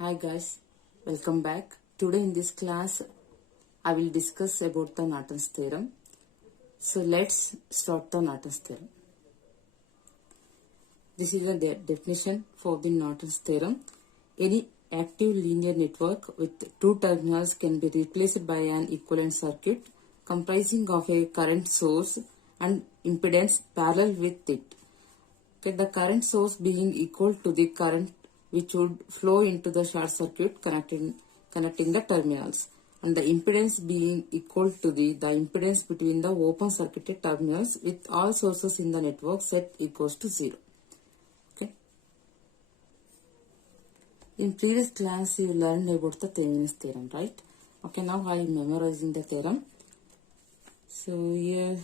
Hi guys, welcome back. Today in this class, I will discuss about the Norton's theorem. So let's start the Norton's theorem. This is a definition for the Norton's theorem. Any active linear network with two terminals can be replaced by an equivalent circuit comprising of a current source and impedance parallel with it. Okay, the current source being equal to the current which would flow into the short circuit connecting the terminals, and the impedance being equal to the impedance between the open circuited terminals with all sources in the network set equals to 0. Okay. In previous class you learned about the Thevenin's theorem, right? Okay, now I am memorizing the theorem. So here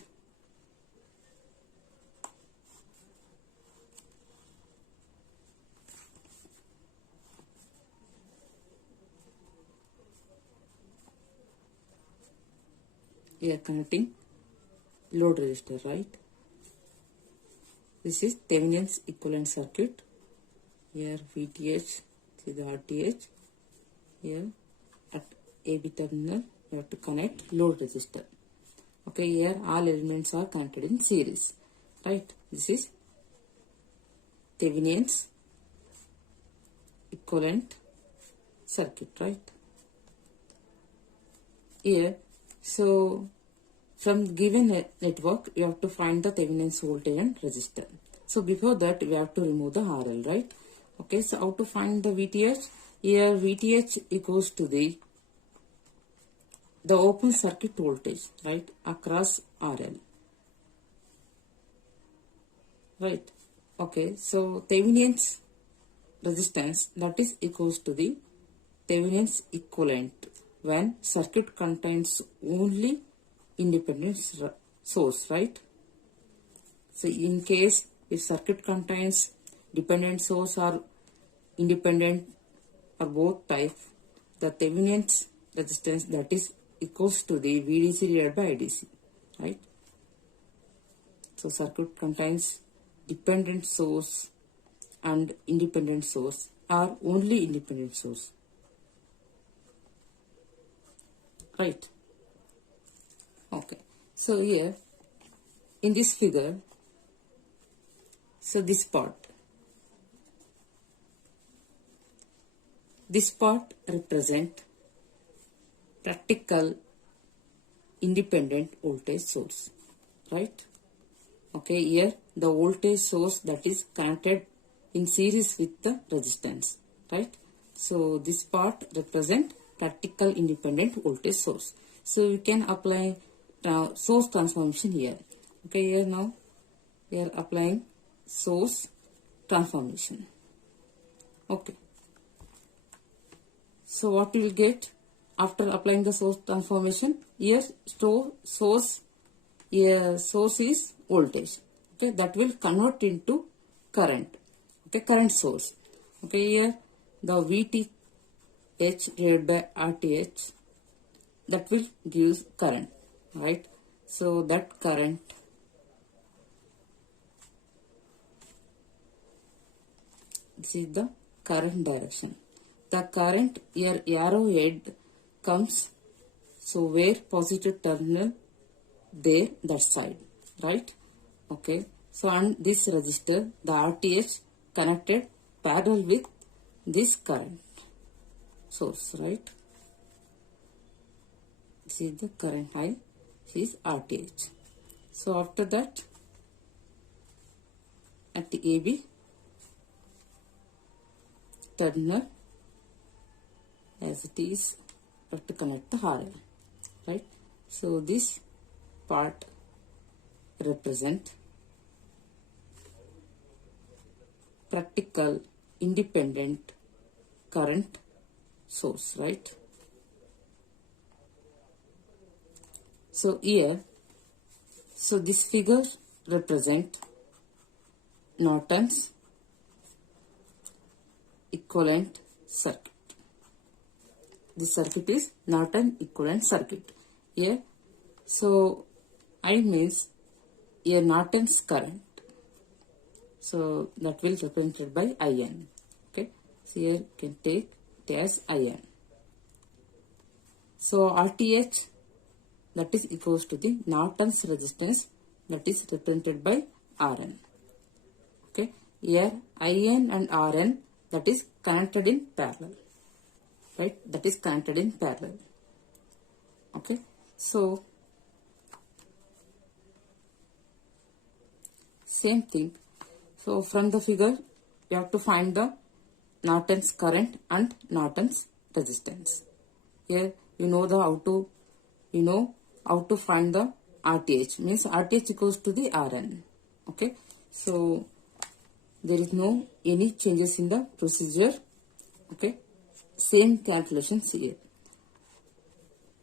we are connecting load resistor, right? This is Thevenin's equivalent circuit. Here VTH, see the RTH. Here at AB terminal, we have to connect load resistor. Okay, here all elements are connected in series, right? This is Thevenin's equivalent circuit, right? Here, so from given network, you have to find the Thevenin's voltage and resistor. So before that, we have to remove the RL, right? Okay, so how to find the VTH? Here VTH equals to the open circuit voltage, right, across RL, right? Okay, so Thevenin's resistance, that is equals to the Thevenin's equivalent when circuit contains only independent source, right? So in case if circuit contains dependent source or independent or both type, the Thevenin's resistance, that is equals to the VDC divided by IDC, right? So circuit contains dependent source and independent source or only independent source, right? Okay, so here in this figure, so this part represent practical independent voltage source, right? Okay, here the voltage source that is connected in series with the resistance, right? So this part represent practical independent voltage source. So you can apply source transformation here. Okay, here now we are applying source transformation. Okay, so what you will get after applying the source transformation? Here source is voltage. Okay, that will convert into current. Okay, current source. Okay, here the VTH divided by RTH, that will give current, right? So that current, this is the current direction. The current here arrow head comes, so where positive terminal, there that side, right? Okay, so and this resistor, the RTH connected parallel with this current source, right? This is the current I, this is RTH. So after that, at the AB terminal, as it is, we have to connect the RL, right? So this part represent practical independent current source, right? So here, so this figure represent Norton's equivalent circuit. This circuit is Norton equivalent circuit. Here, so I means here Norton's current. So that will represented by IN. Okay, so here you can take as IN. So RTH, that is equals to the Norton's resistance, that is represented by Rn. Okay, here IN and Rn, that is connected in parallel, right? That is connected in parallel. Okay, so same thing. So from the figure, you have to find the Norton's current and Norton's resistance. Here you know how to find the RTH, means RTH equals to the Rn. Okay, so there is no any changes in the procedure. Okay, same calculations here.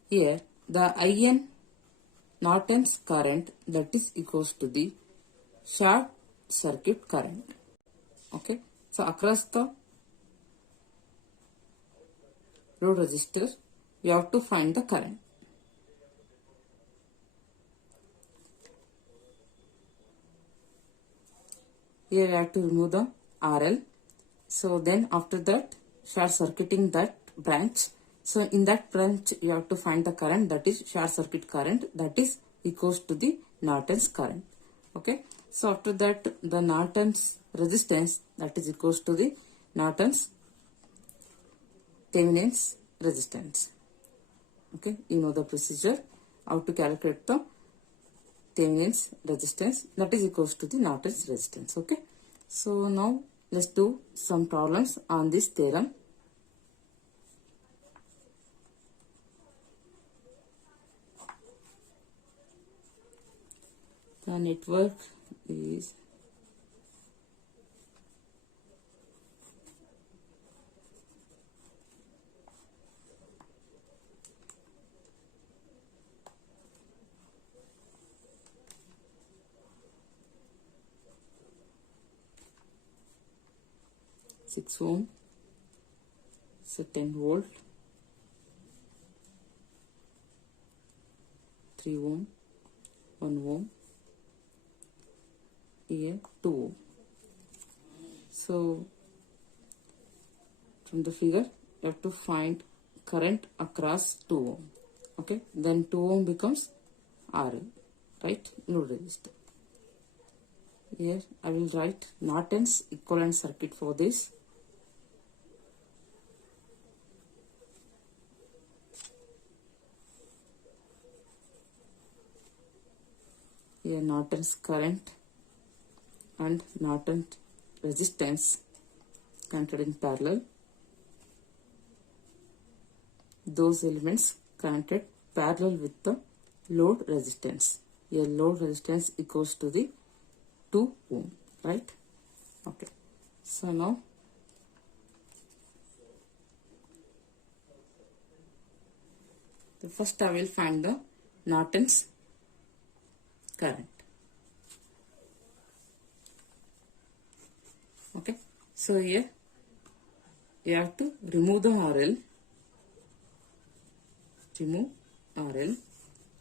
Here the IN, Norton's current, that is equals to the short circuit current. Okay, so across the load resistor, we have to find the current. Here we have to remove the RL. So then after that, short circuiting that branch. So in that branch, you have to find the current, that is short circuit current, that is equals to the Norton's current. Okay, so after that, the Norton's resistance, that is equals to the Norton's Thevenin's resistance. Okay, you know the procedure, how to calculate the Thevenin's resistance, that is equals to the Norton's resistance. Okay, so now let's do some problems on this theorem. The network is six ohm, so 10 volt, 3 ohm, 1 ohm, here 2 ohm. So from the figure, you have to find current across 2 ohm. Okay, then 2 ohm becomes RL, right? Load resistor. Here I will write Norton's equivalent circuit for this. Here Norton's current and Norton's resistance connected in parallel. Those elements connected parallel with the load resistance. Here load resistance equals to the 2 ohm, right? Okay, so now the first I will find the Norton's current. Okay, so here you have to remove the RL,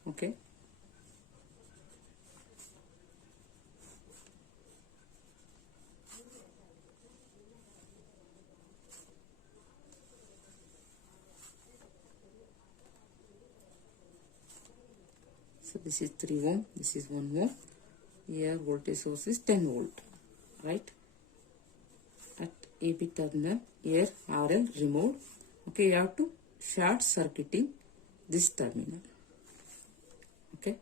okay. So this is 3 ohm, this is 1 ohm. Here voltage source is 10 volt, right? At AB terminal, here RL removed. Okay, you have to short circuiting this terminal. Okay,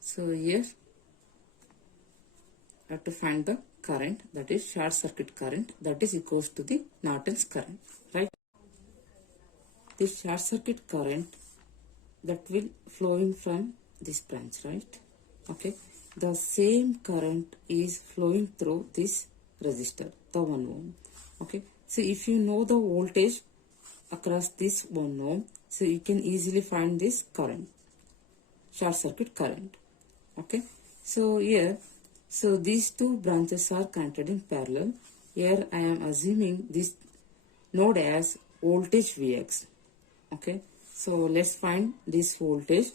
so here I have to find the current, that is short circuit current, that is equals to the Norton's current, right? This short circuit current that will flowing from this branch, right? Okay, the same current is flowing through this resistor, the 1 ohm. Okay, so if you know the voltage across this 1 ohm, so you can easily find this current, short circuit current. Okay, so here, so these two branches are connected in parallel. Here I am assuming this node as voltage Vx. Okay, so let's find this voltage.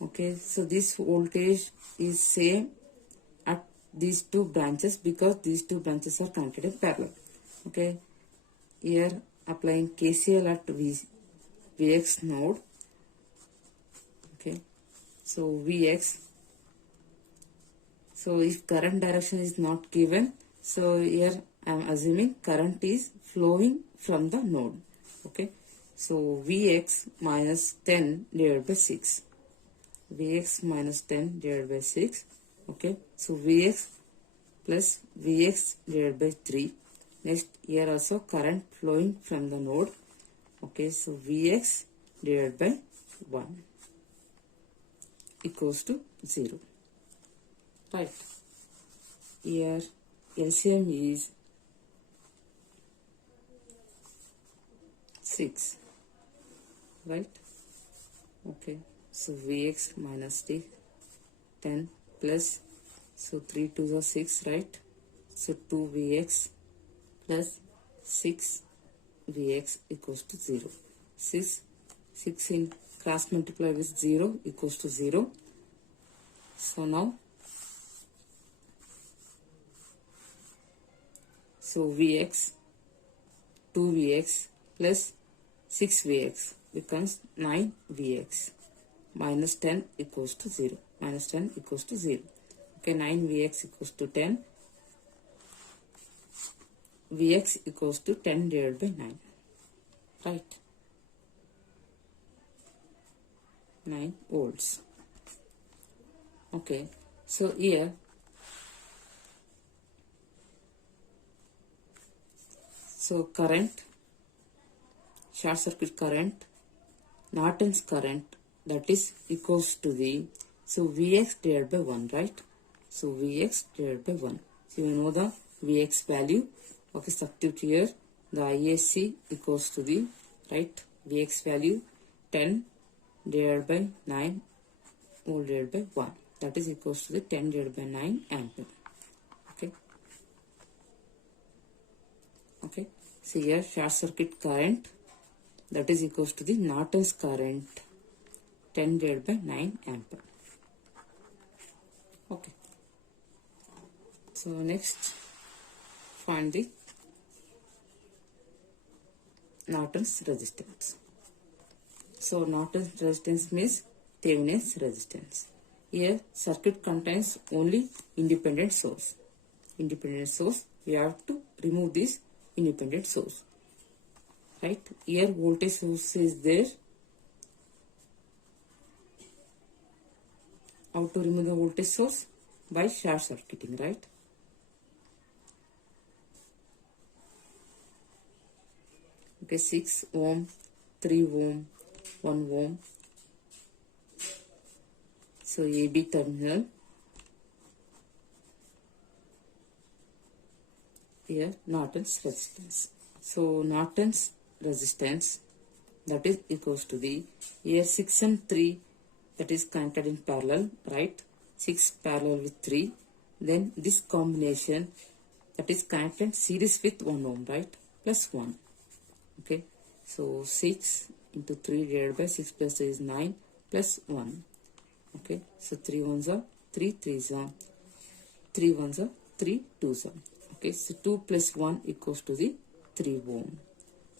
Okay, so this voltage is same at these two branches because these two branches are connected in parallel. Okay, here applying KCL at Vx node. Okay, so Vx, so if current direction is not given, so here I am assuming current is flowing from the node. Okay, so Vx minus 10 divided by 6. Vx minus 10 divided by 6. Okay, so Vx plus Vx divided by 3. Next, here also current flowing from the node. Okay, so Vx divided by 1 equals to 0. Right. Here LCM is 6. Right. Okay. So Vx minus 10 plus, so 3 2 are 6, right? So 2 Vx plus 6 Vx equals to 0. 6 in cross multiply with 0 equals to 0. So now, so Vx, 2 Vx plus 6 Vx becomes 9 Vx minus 10 equals to 0. Minus 10 equals to 0. Okay, 9 Vx equals to 10. Vx equals to 10 divided by 9. Right. 9 volts. Okay, so here so current, short circuit current, Norton's current, that is equals to the, so Vx divided by 1, right? So Vx divided by 1. So you know the Vx value. Okay, substitute here the ISC equals to the, right, Vx value 10 divided by 9 whole divided by 1, that is equals to the 10 divided by 9 ampere. Okay. Okay, so here short circuit current, that is equals to the Norton's current 10 divided by 9 ampere. Okay, so next find the Norton's resistance. So Norton's resistance means Thevenin's resistance. Here circuit contains only independent source. Independent source, we have to remove this independent source. Right? Here voltage source is there. How to remove the voltage source? By short circuiting, right? Okay, 6 ohm, 3 ohm, 1 ohm. So AB terminal. Here Norton's resistance. So Norton's resistance, that is equals to the, here 6 and 3, that is connected in parallel, right? 6 parallel with 3. Then this combination, that is connected series with 1 ohm, right? Plus 1. Okay, so 6 into 3 divided by 6 plus 3 is 9 plus 1. Okay, so 3 ones are 3 3s are 3 ones are 3 2s are. Okay, so 2 plus 1 equals to the 3 ohm.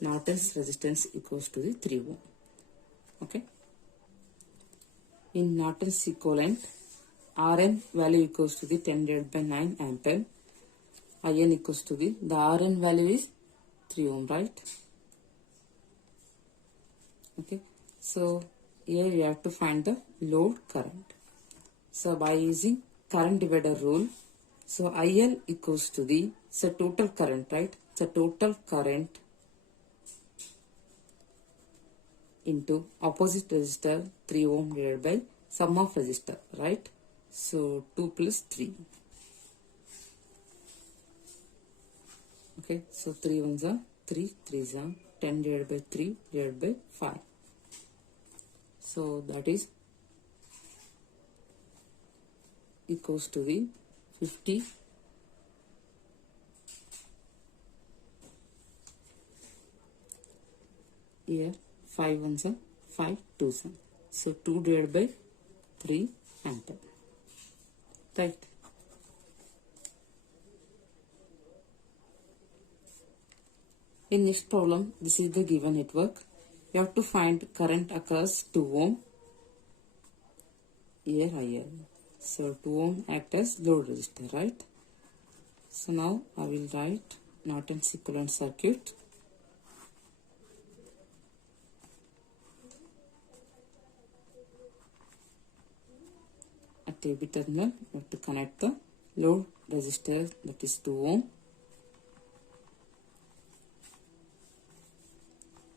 Norton's resistance equals to the 3 ohm. Okay, in Norton's equivalent, Rn value equals to the 10 divided by 9 ampere. In equals to the Rn value is 3 ohm, right? Okay, so here you have to find the load current. So by using current divider rule, so IL equals to the, so total current, right? So total current into opposite resistor 3 ohm divided by sum of resistor, right? So 2 plus 3. Okay, so 3 ones are 3 3s are 10 divided by 3 divided by 5. So that is equals to the 50 here 5 ones are 5 2s are. So 2 divided by 3 ampere. Right. In next problem, this is the given network. You have to find current across 2 ohm. Here IL. So 2 ohm act as load resistor, right? So now I will write Norton's equivalent circuit. At AB terminal, you have to connect the load resistor, that is 2 ohm.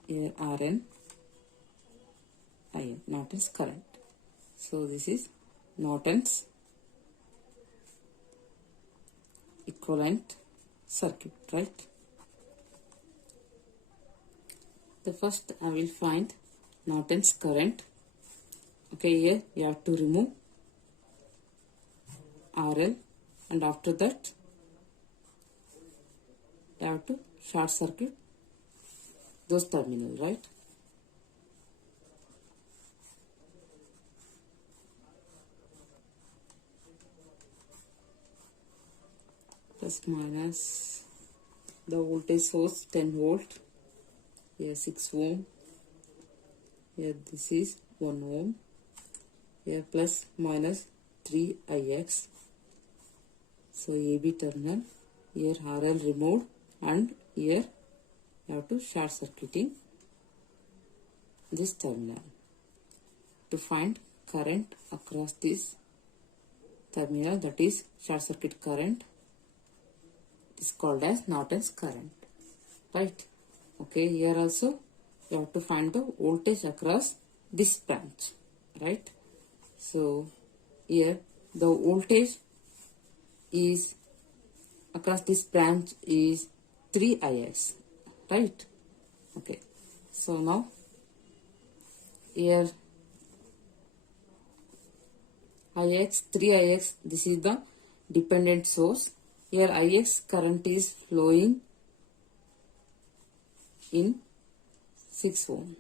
Here Rn, IN, Norton's current. So this is Norton's equivalent circuit, right? The first I will find Norton's current. Okay, here you have to remove RL, and after that you have to short circuit those terminals, right? Plus minus the voltage source 10 volt, here 6 ohm, here this is 1 ohm, here plus minus 3 ix. So AB terminal, here RL removed, and here you have to short circuiting this terminal to find current across this terminal, that is short circuit current. It is called as Norton's current, right? Okay, here also you have to find the voltage across this branch, right? So here the voltage is across this branch is 3 ix, right? Okay, so now here ix, 3 ix, this is the dependent source. Here ix current is flowing in 6 ohm.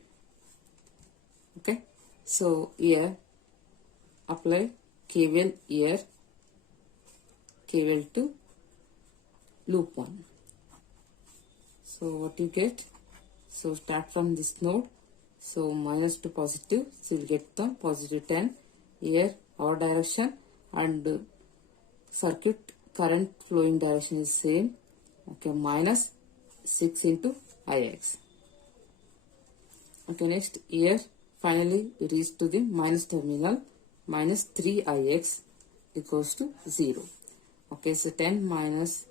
Okay, so here apply KVL here, KVL to loop 1. So what you get? So start from this node. So minus to positive, so you'll get the positive 10. Here our direction and circuit current flowing direction is same. Okay, minus 6 into ix. Okay, next here finally it is to the minus terminal, minus 3 ix equals to 0. Okay, so 10 minus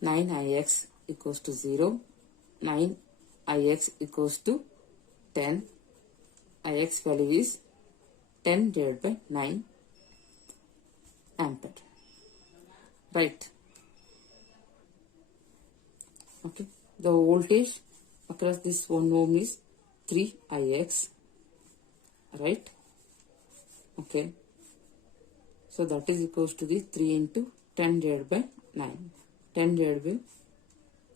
9 ix equals to 0. 9 ix equals to 10. Ix value is 10 divided by 9 ampere, right? Okay, the voltage across this 1 ohm is 3 ix, right? Okay, so that is equals to the 3 into 10 divided by 9, 10 divided by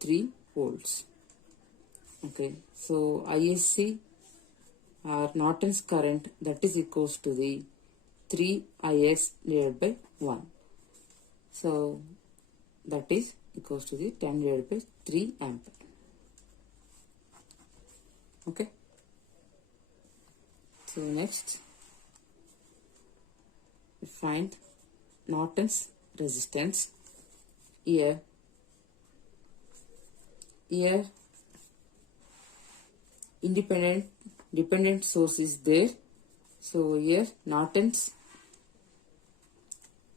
3 volts. Okay, so ISC or Norton's current, that is equals to the 3 ix divided by 1. So that is equals to the 10 divided by 3 ampere. Okay, so next we find Norton's resistance. Here dependent source is there. So here Norton's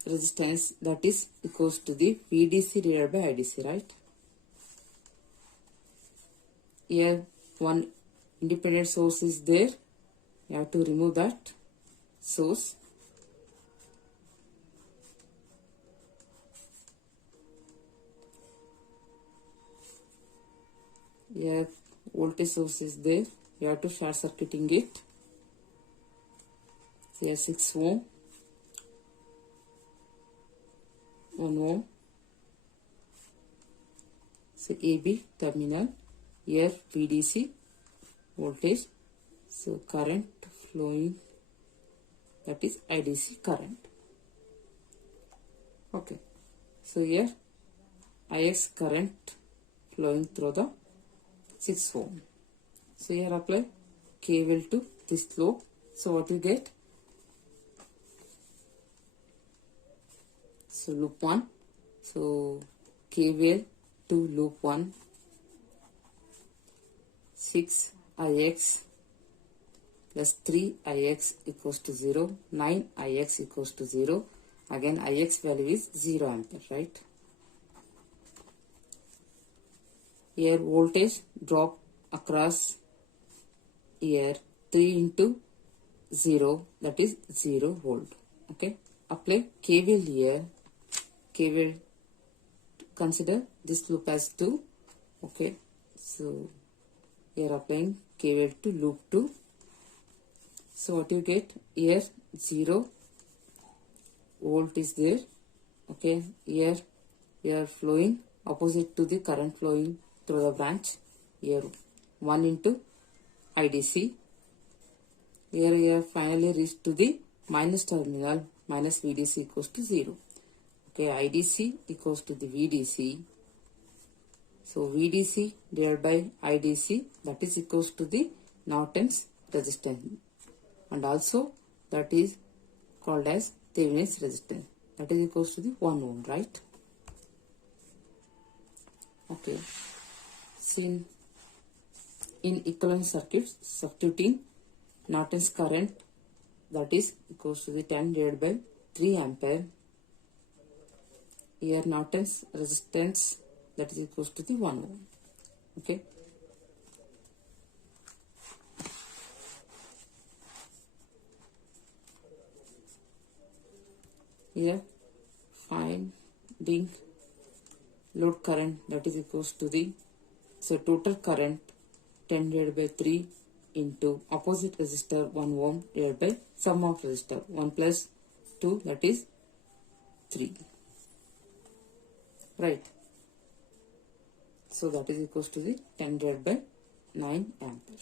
resistance, that is equals to the VDC divided by IDC, right? Here one independent source is there. You have to remove that source. Here voltage source is there. You have to short circuiting it. Here 6 ohm, 1 ohm. So AB terminal, here VDC voltage, so current flowing, that is IDC current. Okay, so here Ix current flowing through the 6 ohm. So here apply KVL to this loop. So what you get? So loop 1. So KVL to loop 1. 6 Ix plus 3 Ix equals to 0. 9 Ix equals to 0. Again Ix value is 0 ampere, right? Here voltage drop across here 3 into 0, that is 0 volt. Okay. Apply KVL here. KVL, consider this loop as 2. Okay. So here applying KVL to loop 2. So what you get here? 0 volt is there. Okay. Here we are flowing opposite to the current flowing through the branch. Here 1 into IDC. Here we are finally reached to the minus terminal, minus VDC equals to 0. Okay, IDC equals to the VDC. So VDC divided by IDC, that is equals to the Norton's resistance, and also that is called as Thevenin's resistance, that is equals to the 1 ohm, right? Okay. Seen in equivalent circuits, substituting Norton's current, that is equals to the 10 divided by 3 ampere. Here Norton's resistance, that is equals to the 1 ohm. Okay. Here finding load current, that is equals to the, so total current 10 divided by 3 into opposite resistor 1 ohm divided by sum of resistor 1 plus 2, that is 3, right? So that is equals to the 10 divided by 9 ampere.